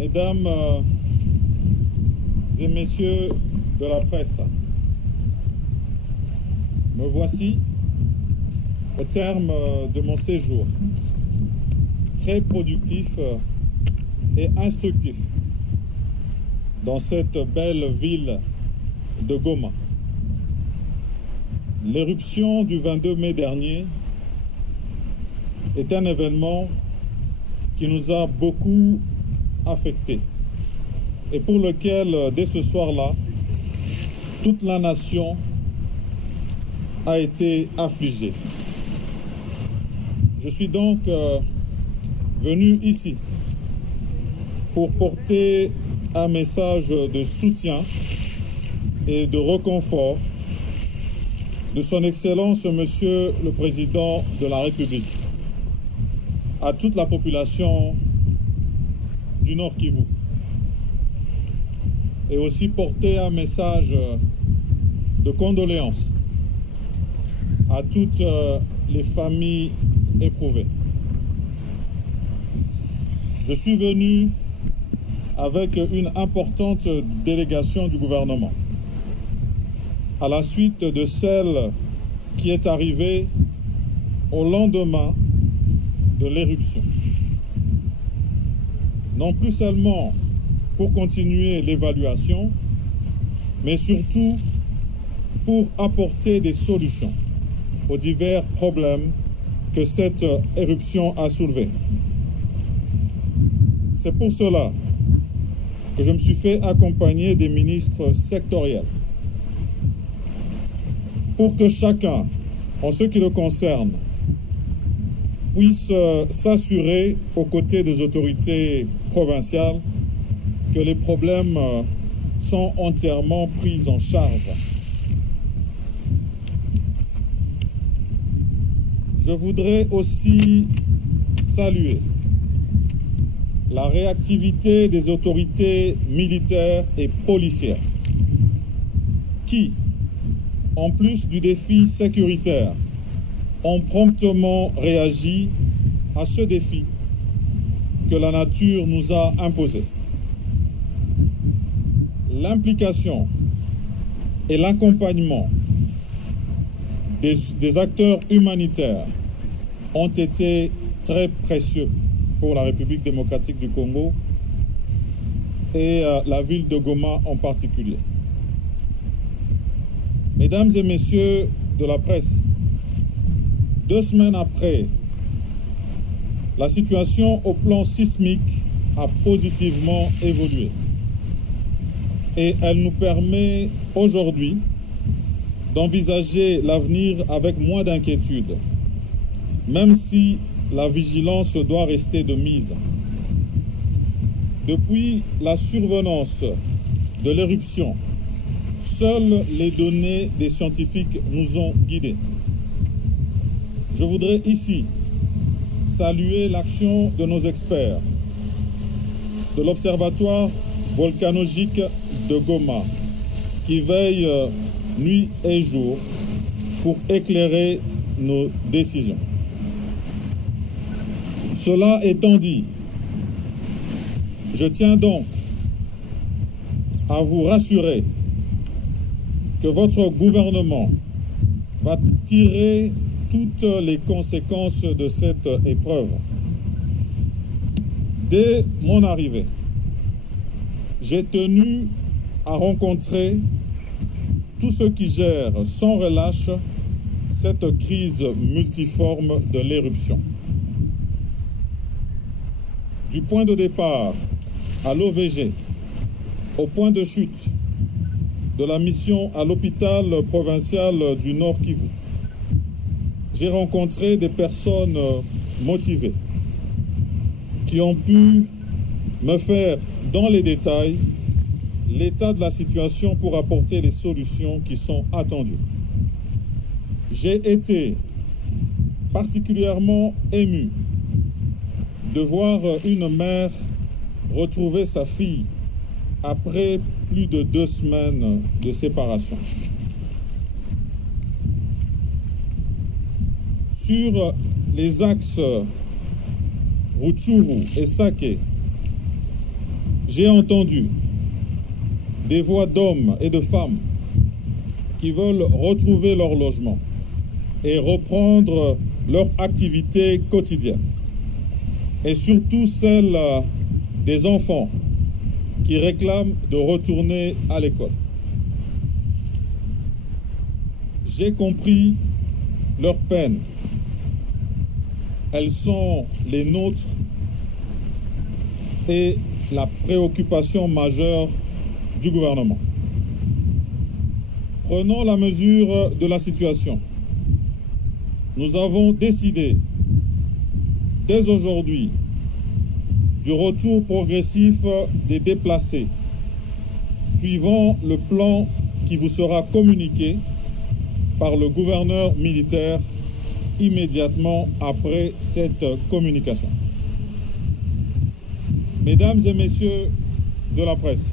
Mesdames et messieurs de la presse, me voici au terme de mon séjour très productif et instructif dans cette belle ville de Goma. L'éruption du 22 mai dernier est un événement qui nous a beaucoup affectés et pour lequel, dès ce soir-là, toute la nation a été affligée. Je suis donc venu ici pour porter un message de soutien et de réconfort de son Excellence, Monsieur le Président de la République, à toute la population du Nord Kivu, et aussi porter un message de condoléances à toutes les familles éprouvées. Je suis venu avec une importante délégation du gouvernement, à la suite de celle qui est arrivée au lendemain de l'éruption. Non plus seulement pour continuer l'évaluation, mais surtout pour apporter des solutions aux divers problèmes que cette éruption a soulevés. C'est pour cela que je me suis fait accompagner des ministres sectoriels pour que chacun, en ce qui le concerne, puisse s'assurer aux côtés des autorités provinciales que les problèmes sont entièrement pris en charge. Je voudrais aussi saluer la réactivité des autorités militaires et policières qui, en plus du défi sécuritaire, ont promptement réagi à ce défi que la nature nous a imposé. L'implication et l'accompagnement des acteurs humanitaires ont été très précieux pour la République démocratique du Congo et la ville de Goma en particulier. Mesdames et messieurs de la presse, 2 semaines après, la situation au plan sismique a positivement évolué. Et elle nous permet aujourd'hui d'envisager l'avenir avec moins d'inquiétude, même si la vigilance doit rester de mise. Depuis la survenance de l'éruption, seules les données des scientifiques nous ont guidés. Je voudrais ici saluer l'action de nos experts, de l'Observatoire volcanologique de Goma, qui veille nuit et jour pour éclairer nos décisions. Cela étant dit, je tiens donc à vous rassurer que votre gouvernement va tirer toutes les conséquences de cette épreuve. Dès mon arrivée, j'ai tenu à rencontrer tous ceux qui gèrent sans relâche cette crise multiforme de l'éruption. Du point de départ à l'OVG, au point de chute de la mission à l'hôpital provincial du Nord Kivu, j'ai rencontré des personnes motivées qui ont pu me faire dans les détails l'état de la situation pour apporter les solutions qui sont attendues. J'ai été particulièrement ému de voir une mère retrouver sa fille après plus de 2 semaines de séparation. Sur les axes Rutshuru et Sake, J'ai entendu des voix d'hommes et de femmes qui veulent retrouver leur logement et reprendre leur activité quotidienne. Et surtout celle des enfants qui réclament de retourner à l'école. J'ai compris leurs peines. Elles sont les nôtres et la préoccupation majeure du gouvernement. Prenons la mesure de la situation. Nous avons décidé dès aujourd'hui du retour progressif des déplacés, suivant le plan qui vous sera communiqué par le gouverneur militaire immédiatement après cette communication. Mesdames et messieurs de la presse,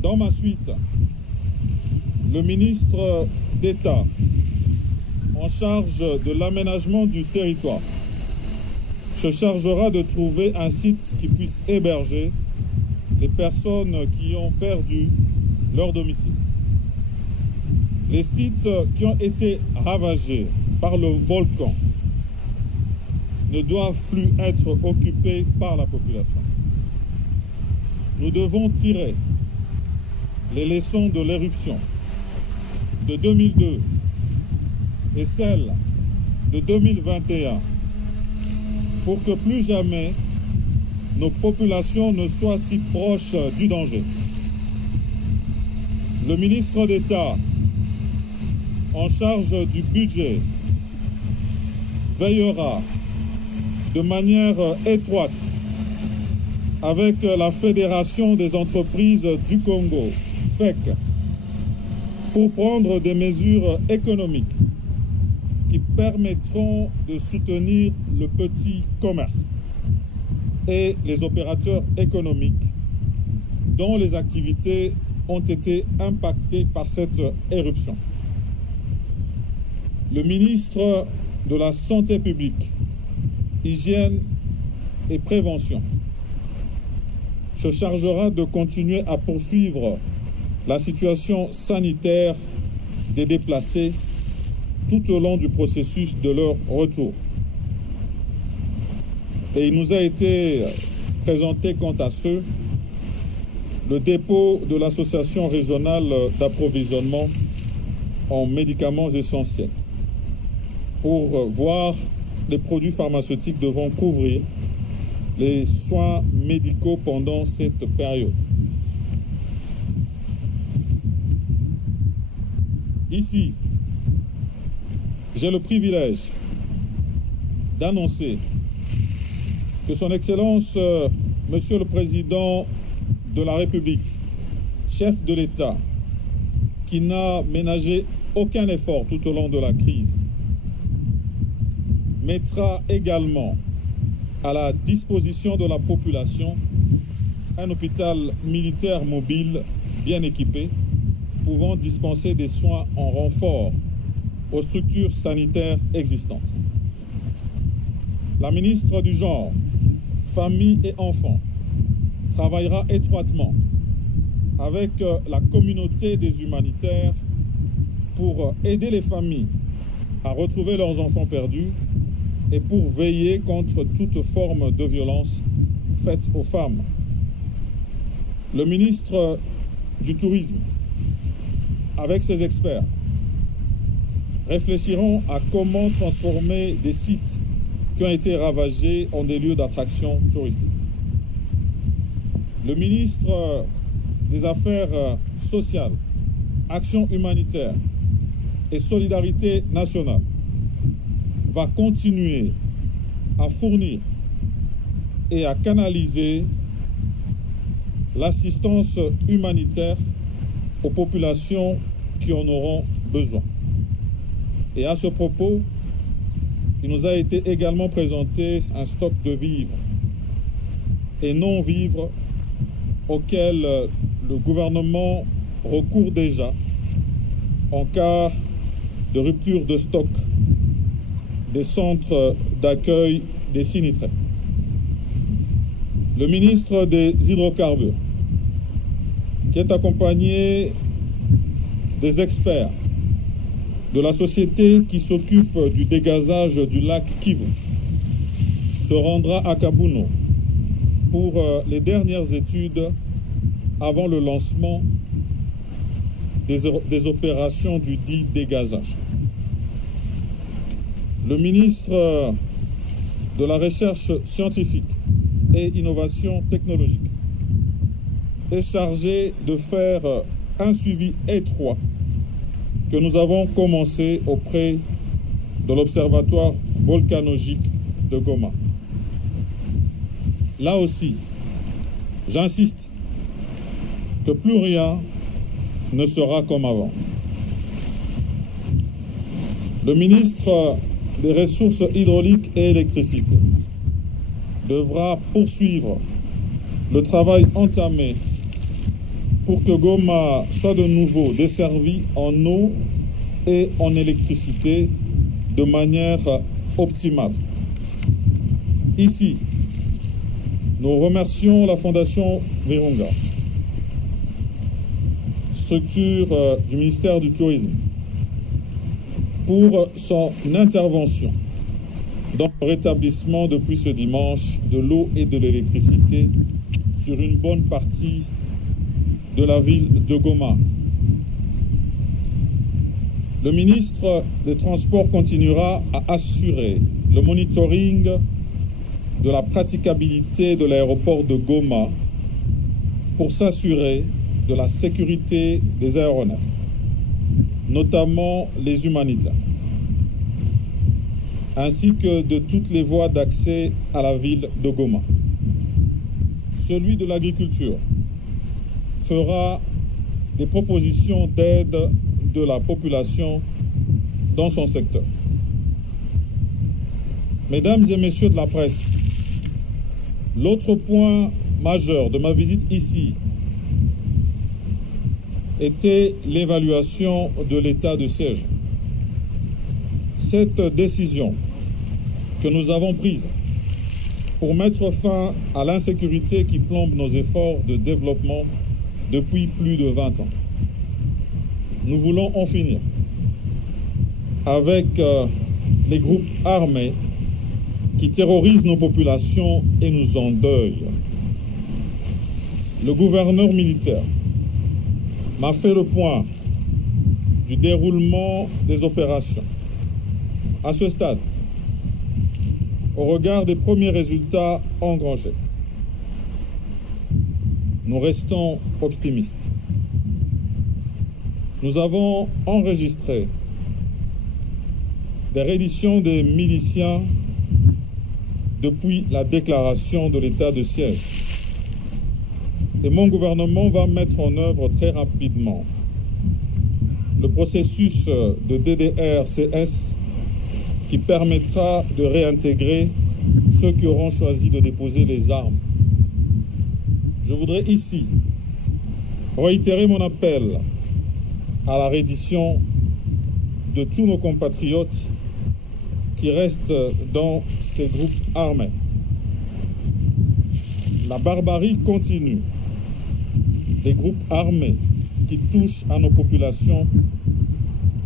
dans ma suite, le ministre d'État en charge de l'aménagement du territoire se chargera de trouver un site qui puisse héberger les personnes qui ont perdu leur domicile. Les sites qui ont été ravagés par le volcan ne doivent plus être occupés par la population. Nous devons tirer les leçons de l'éruption de 2002 et celle de 2021 pour que plus jamais nos populations ne soient si proches du danger. Le ministre d'État en charge du budget veillera de manière étroite avec la Fédération des entreprises du Congo, FEC, pour prendre des mesures économiques qui permettront de soutenir le petit commerce et les opérateurs économiques dont les activités ont été impactées par cette éruption. Le ministre de la Santé publique, Hygiène et Prévention se chargera de continuer à poursuivre la situation sanitaire des déplacés tout au long du processus de leur retour. Et il nous a été présenté quant à ce, le dépôt de l'association régionale d'approvisionnement en médicaments essentiels pour voir les produits pharmaceutiques devant couvrir les soins médicaux pendant cette période. Ici, j'ai le privilège d'annoncer que Son Excellence, Monsieur le Président de la République, chef de l'État, qui n'a ménagé aucun effort tout au long de la crise, mettra également à la disposition de la population un hôpital militaire mobile bien équipé, pouvant dispenser des soins en renfort aux structures sanitaires existantes. La ministre du Genre, Famille et Enfants travaillera étroitement avec la communauté des humanitaires pour aider les familles à retrouver leurs enfants perdus et pour veiller contre toute forme de violence faite aux femmes. Le ministre du Tourisme, avec ses experts, réfléchiront à comment transformer des sites qui ont été ravagés en des lieux d'attraction touristique. Le ministre des Affaires sociales, Action humanitaire et Solidarité nationale va continuer à fournir et à canaliser l'assistance humanitaire aux populations qui en auront besoin. Et à ce propos, il nous a été également présenté un stock de vivres et non-vivres auxquels le gouvernement recourt déjà en cas de rupture de stock des centres d'accueil des sinistrés. le ministre des Hydrocarbures, qui est accompagné des experts de la société qui s'occupe du dégazage du lac Kivu, se rendra à Kabuno pour les dernières études avant le lancement des opérations du dit dégazage. Le ministre de la Recherche scientifique et innovation technologique est chargé de faire un suivi étroit que nous avons commencé auprès de l'Observatoire volcanologique de Goma. Là aussi, j'insiste que plus rien ne sera comme avant. Le ministre des Ressources hydrauliques et électricité devra poursuivre le travail entamé pour que Goma soit de nouveau desservi en eau et en électricité de manière optimale. Ici, nous remercions la Fondation Virunga, structure du ministère du Tourisme, pour son intervention dans le rétablissement depuis ce dimanche de l'eau et de l'électricité sur une bonne partie de la ville de Goma. Le ministre des Transports continuera à assurer le monitoring de la praticabilité de l'aéroport de Goma pour s'assurer de la sécurité des aéronefs, notamment les humanitaires, ainsi que de toutes les voies d'accès à la ville de Goma. Celui de l'agriculture fera des propositions d'aide de la population dans son secteur. Mesdames et messieurs de la presse, l'autre point majeur de ma visite ici était l'évaluation de l'état de siège. Cette décision que nous avons prise pour mettre fin à l'insécurité qui plombe nos efforts de développement depuis plus de 20 ans. Nous voulons en finir avec les groupes armés qui terrorisent nos populations et nous endeuillent. Le gouverneur militaire m'a fait le point du déroulement des opérations. À ce stade, au regard des premiers résultats engrangés, nous restons optimistes. Nous avons enregistré des redditions des miliciens depuis la déclaration de l'état de siège. Et mon gouvernement va mettre en œuvre très rapidement le processus de DDR-CS qui permettra de réintégrer ceux qui auront choisi de déposer les armes. Je voudrais ici réitérer mon appel à la reddition de tous nos compatriotes qui restent dans ces groupes armés. La barbarie continue des groupes armés qui touchent à nos populations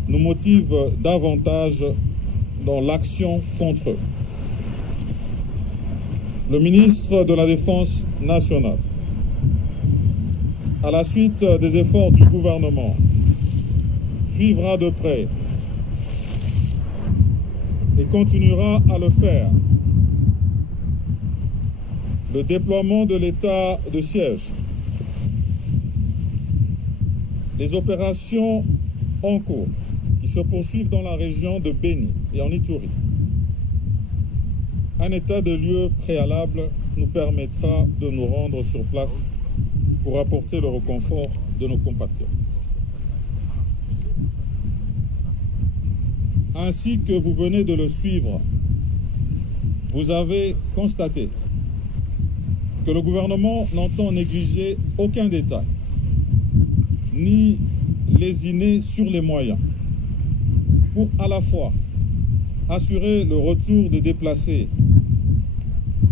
nous motive davantage dans l'action contre eux. Le ministre de la Défense nationale, à la suite des efforts du gouvernement, suivra de près et continuera à le faire le déploiement de l'état de siège, les opérations en cours qui se poursuivent dans la région de Beni et en Ituri. Un état de lieu préalable nous permettra de nous rendre sur place pour apporter le réconfort de nos compatriotes. Ainsi que vous venez de le suivre, vous avez constaté que le gouvernement n'entend négliger aucun détail, ni lésiner sur les moyens, pour à la fois assurer le retour des déplacés,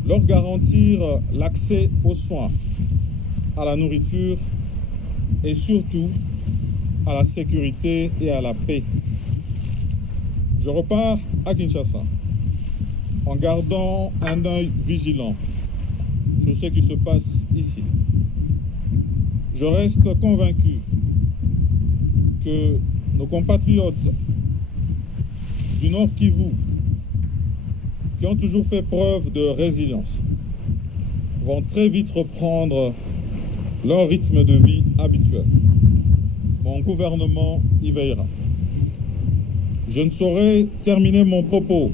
leur garantir l'accès aux soins, à la nourriture et surtout à la sécurité et à la paix. Je repars à Kinshasa en gardant un œil vigilant sur ce qui se passe ici. Je reste convaincu que nos compatriotes du Nord Kivu, qui ont toujours fait preuve de résilience, vont très vite reprendre leur rythme de vie habituel. Mon gouvernement y veillera. Je ne saurais terminer mon propos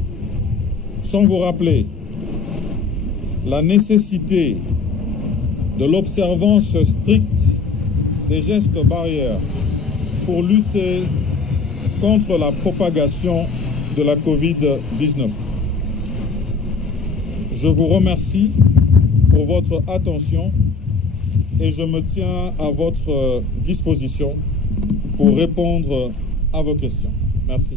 sans vous rappeler la nécessité de l'observance stricte des gestes barrières pour lutter contre la propagation de la Covid-19. Je vous remercie pour votre attention et je me tiens à votre disposition pour répondre à vos questions. Merci.